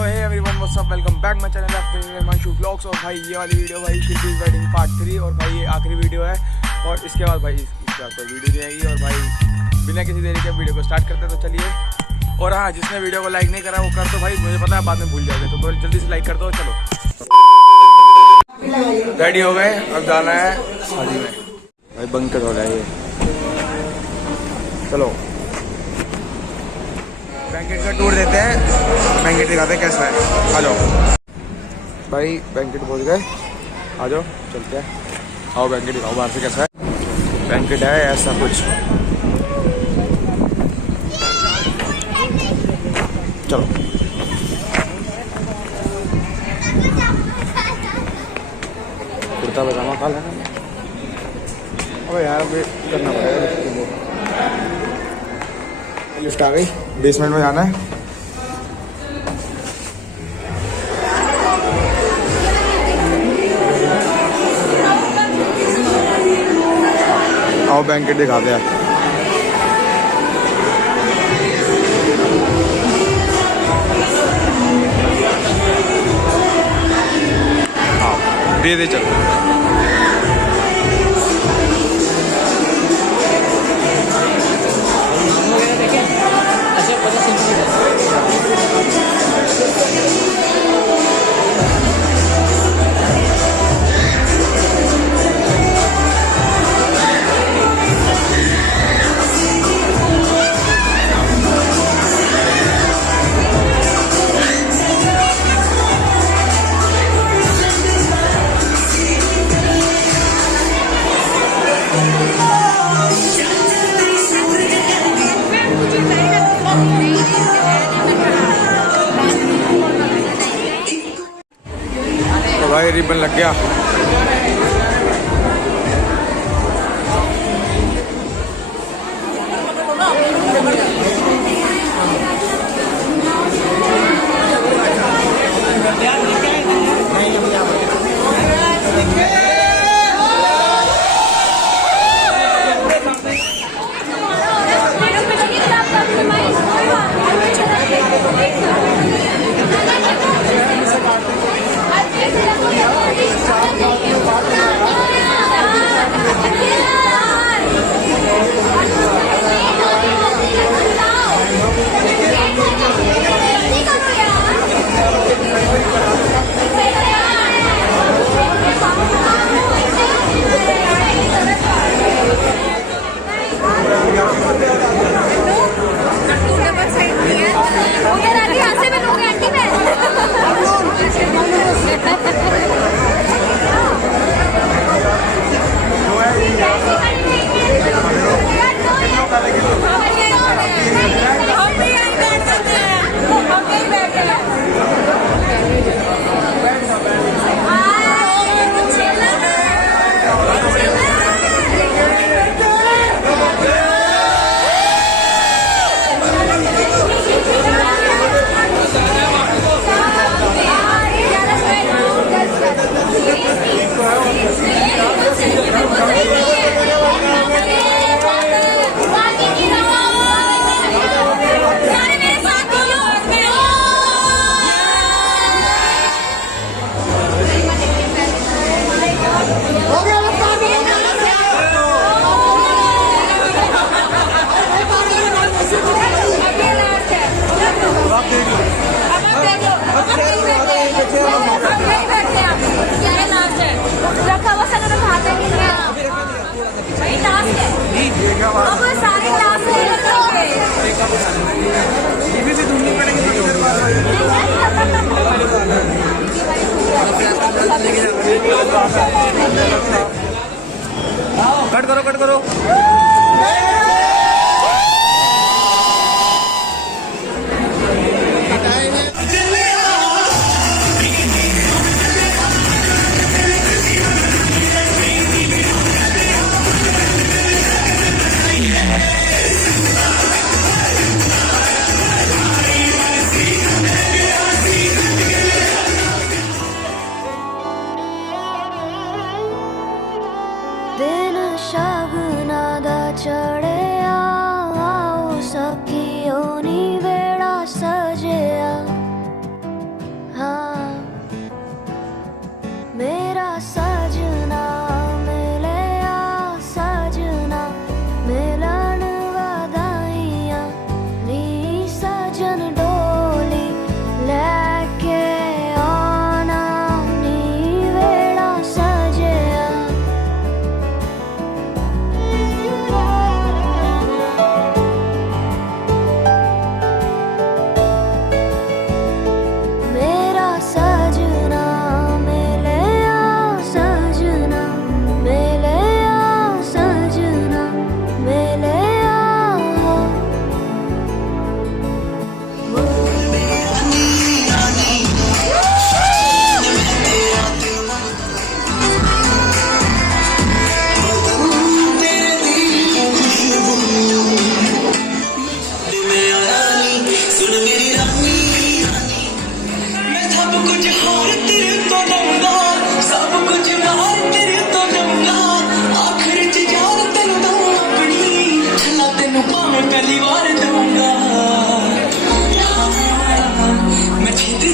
So hey everyone what's up, welcome back my channel आपके Himanshu vlogs. और भाई ये वाली वीडियो भाई शिल्पी वेडिंग पार्ट 3 और भाई ये आखिरी वीडियो है और इसके बाद भाई इसके बाद कोई वीडियो नहीं आएगी। और भाई बिना किसी देरी के वीडियो को स्टार्ट करते तो चलिए। और हाँ, जिसने वीडियो को लाइक नहीं करा वो कर दो भाई, मुझे पता है बाद में भूल जाओगे, तो जल्दी से लाइक कर दो। चलो रेडी हो गए, अब जाना है शादी में। भाई बंकर हो रहा है ये, चलो बैंकेट का टूर देते हैं, बैंकेट दिखाते हैं कैसा है। आ जाओ भाई, बैंकेट पहुंच गए, आ जाओ चलते हैं। आओ बैंकेट दिखाओ बाहर से कैसा है। बैंकेट है ऐसा कुछ, चलो कुर्ता पजामा खा लेना। अबे यार अभी करना पड़ेगा। लिफ्ट आ गई, बेसमेंट में जाना है। आओ बैंकेट दिखाते हैं। आओ दे चलो। भाई रिबन लग गया। कट करो कट करो। दिन शगुना दा चढ़िया आओ सखियों नी वेड़ा सजिया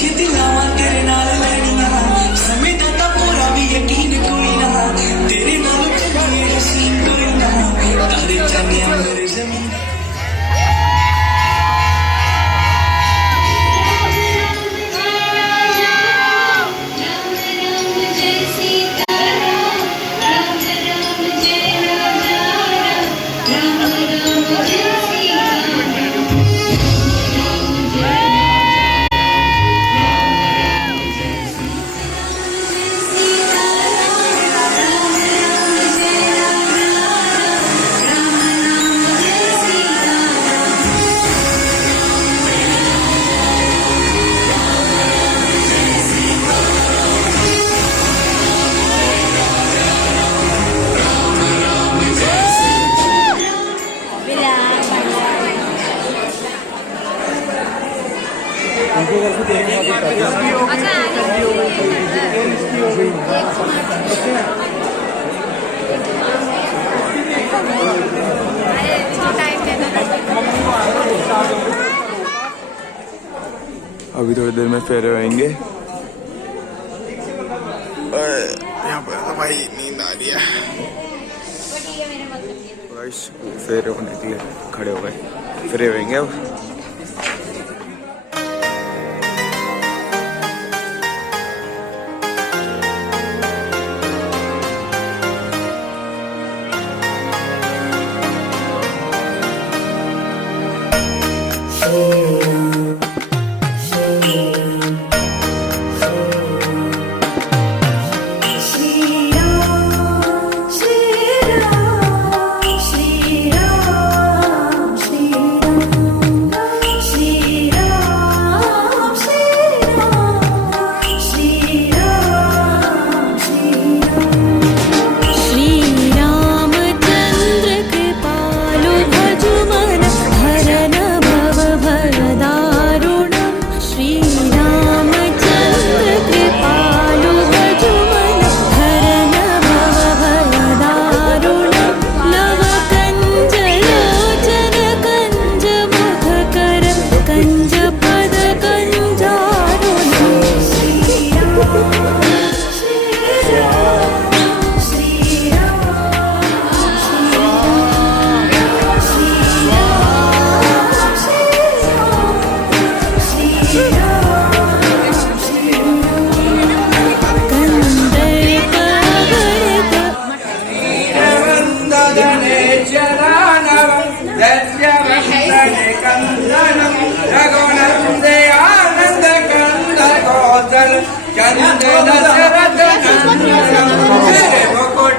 छेती लावा तेरे नाल लैनिया समय दा तां पूरा भी यकीन कोई ना तेरे नाल चलिए हसीन कोई ना तारे चन्निया मेरे जमीन अभी थोड़ी देर में फेरे होंगे। यहाँ पर तो भाई नींद आ रही है। फेरे होने के लिए खड़े हो गए, फेरे होंगे अब।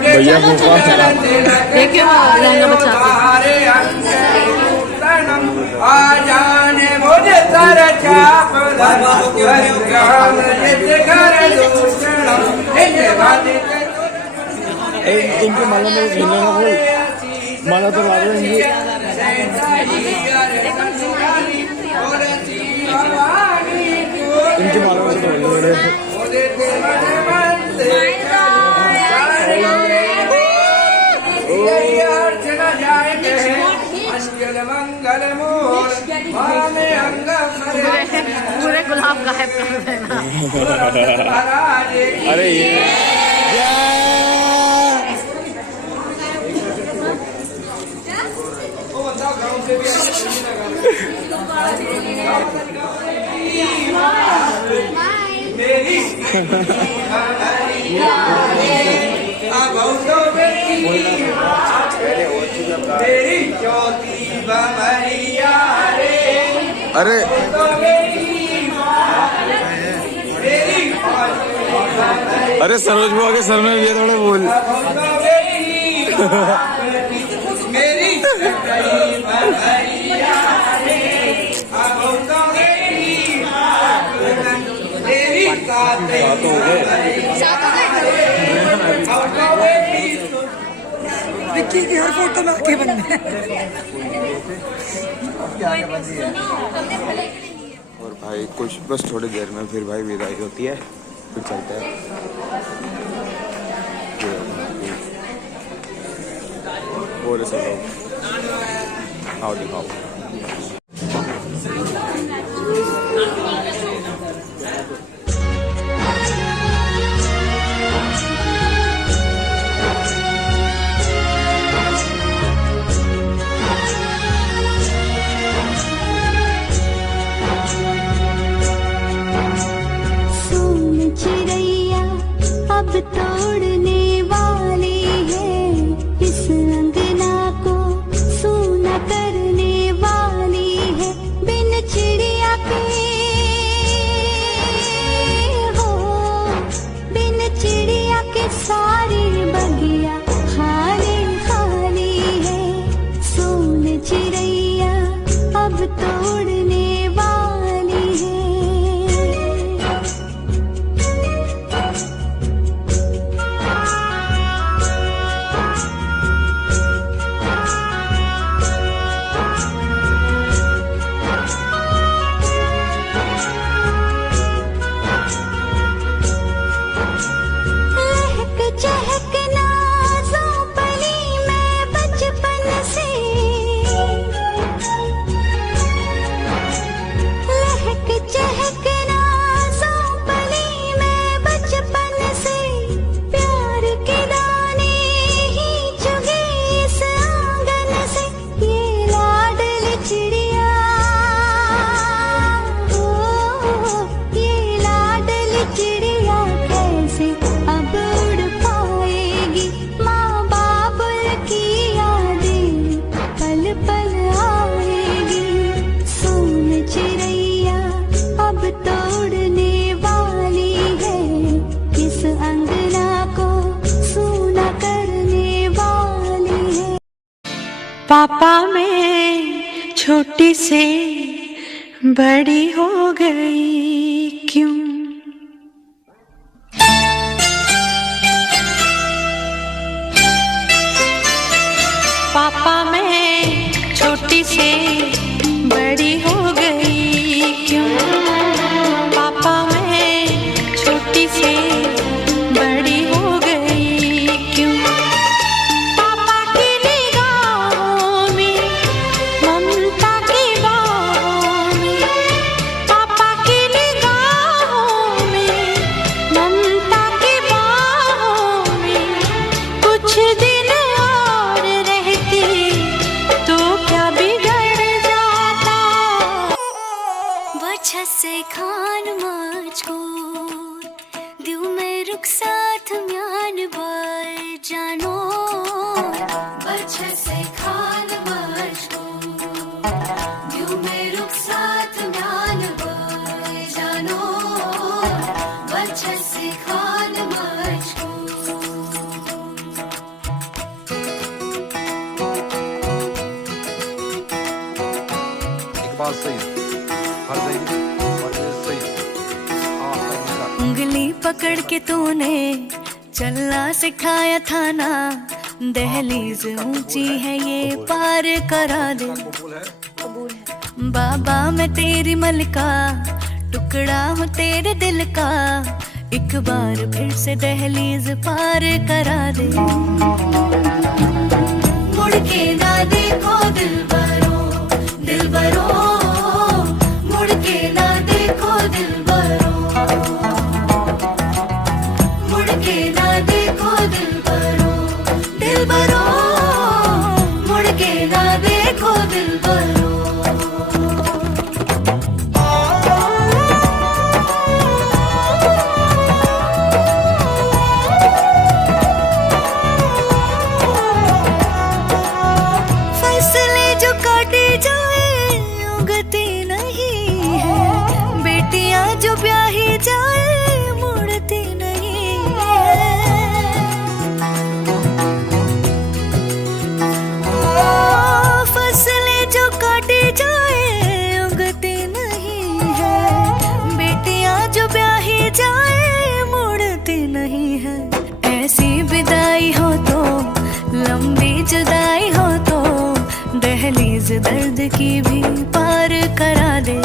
भैया देखिए लहंगा बचा आ जाने मुझे तारा चाप इनके माला में झूलने का कोई माला तो ला देंगे। इनकी माला में तो पूरे गुलाब गायब कर देना। अरे ये अरे अरे सरोज बुआ के सर में ये थोड़ा बोल विक्की की हर फोटो में आके बनने। और भाई कुछ बस थोड़ी देर में फिर भाई विदाई होती है, फिर चलते हैं। बोले सब लोग आओ दिखाओ। पापा मैं छोटी से बड़ी हो गई क्यों? पापा मैं छोटी से बड़ी हो गई क्यों? पापा मैं छोटी से बड़ी हो गई क्यों? पापा की निगाहों में ममता की बाहों में, पापा की निगाहों में ममता की बाहों में कुछ दिन और रहती तो क्या बिगड़ जाता? बच्चा से खान मुझको दिल में रुक साथ म्यान बार जानो बच्चा से खान मुझको दिल में रुक साथ म्यान बार जानो बच्चा से खान मुझको एक बात सही हर सही और ये सही उंगली पकड़ के तूने चलना सिखाया था ना दहलीज ऊंची है ये पार करा दे बाबा मैं तेरी मलका टुकड़ा हूँ तेरे दिल का एक बार फिर से दहलीज पार करा दे मुड़ के ना देखो दिल बरो मुड़ के ना देखो दिल बरो मुड़ के ना देखो दिल बरो मुड़ के ना देखो दिल बरो फैसले जो काटे जाए उगती नहीं है बेटियां जो ब्याही जाए मुड़ती नहीं है फसले जो काटे जाए उगती नहीं है बेटियां जो ब्याही जाए मुड़ती नहीं है ऐसी विदाई हो तो लंबी जुदाई हो तो दहलीज दर्द की भी पार करा दे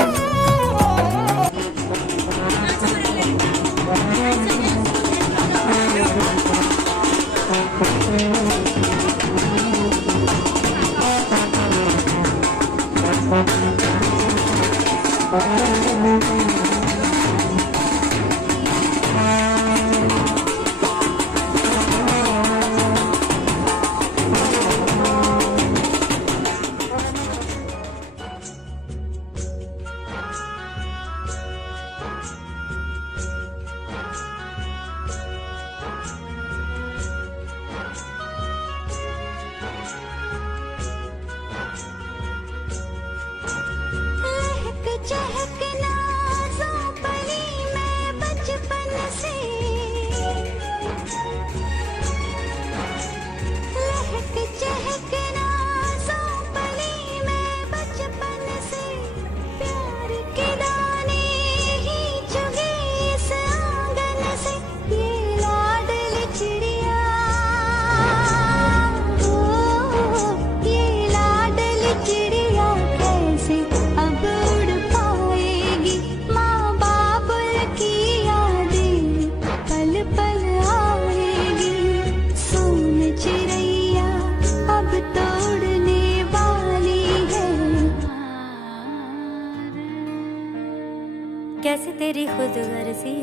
कैसे तेरी खुद गर्जी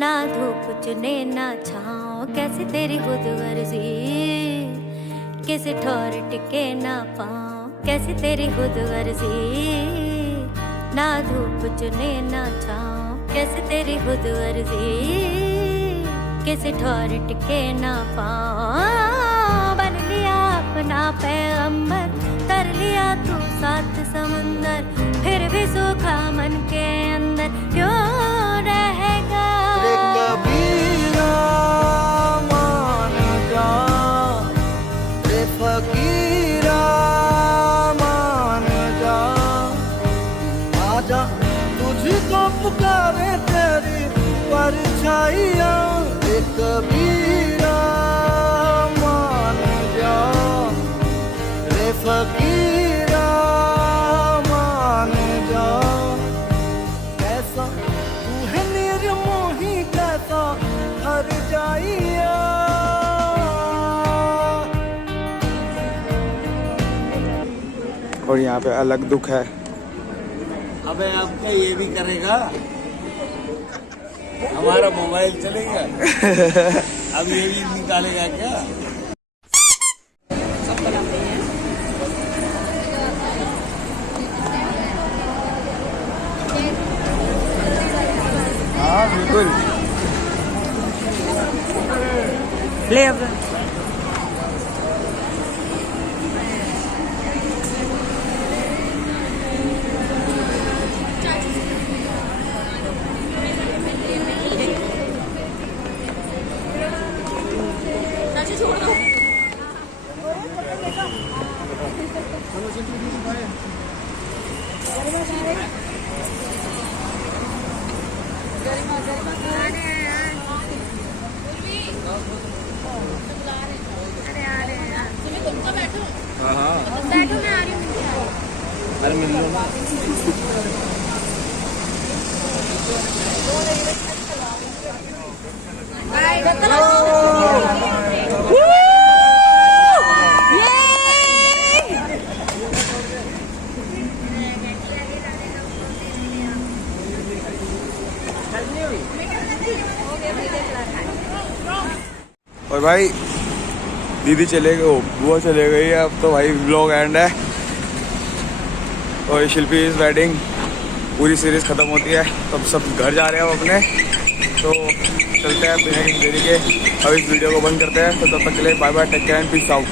ना धूप चुने ना छाँव कैसे तेरी खुद गर्जी किसी ठोर टिके ना पाँव कैसे तेरी खुद गर्जी ना धूप चुने ना छाँव कैसे तेरी खुद गर्जी किसी ठोर टिके ना पाँव बन लिया अपना पैगंबर कर लिया तू सात समुंदर फिर भी सूखा मन के अंदर क्यों रहेगा कभी ना मान जा रे फकीर और यहाँ पे अलग दुख है। अबे अब क्या ये भी करेगा? हमारा मोबाइल चलेगा। अब ये भी निकालेगा क्या? हाँ बिल्कुल। ले अब हाँ हाँ बैठो मैं आ रही हूँ। अरे मिल लो ना। और भाई दीदी चले गए, बुआ चले गई है, अब तो भाई व्लॉग एंड है। और शिल्पी इज वेडिंग पूरी सीरीज खत्म होती है, तो अब सब घर जा रहे हैं अपने। तो चलते हैं बिना किसी देरी के, अब इस वीडियो को बंद करते हैं। तो तब तक के लिए bye bye, take care and peace out.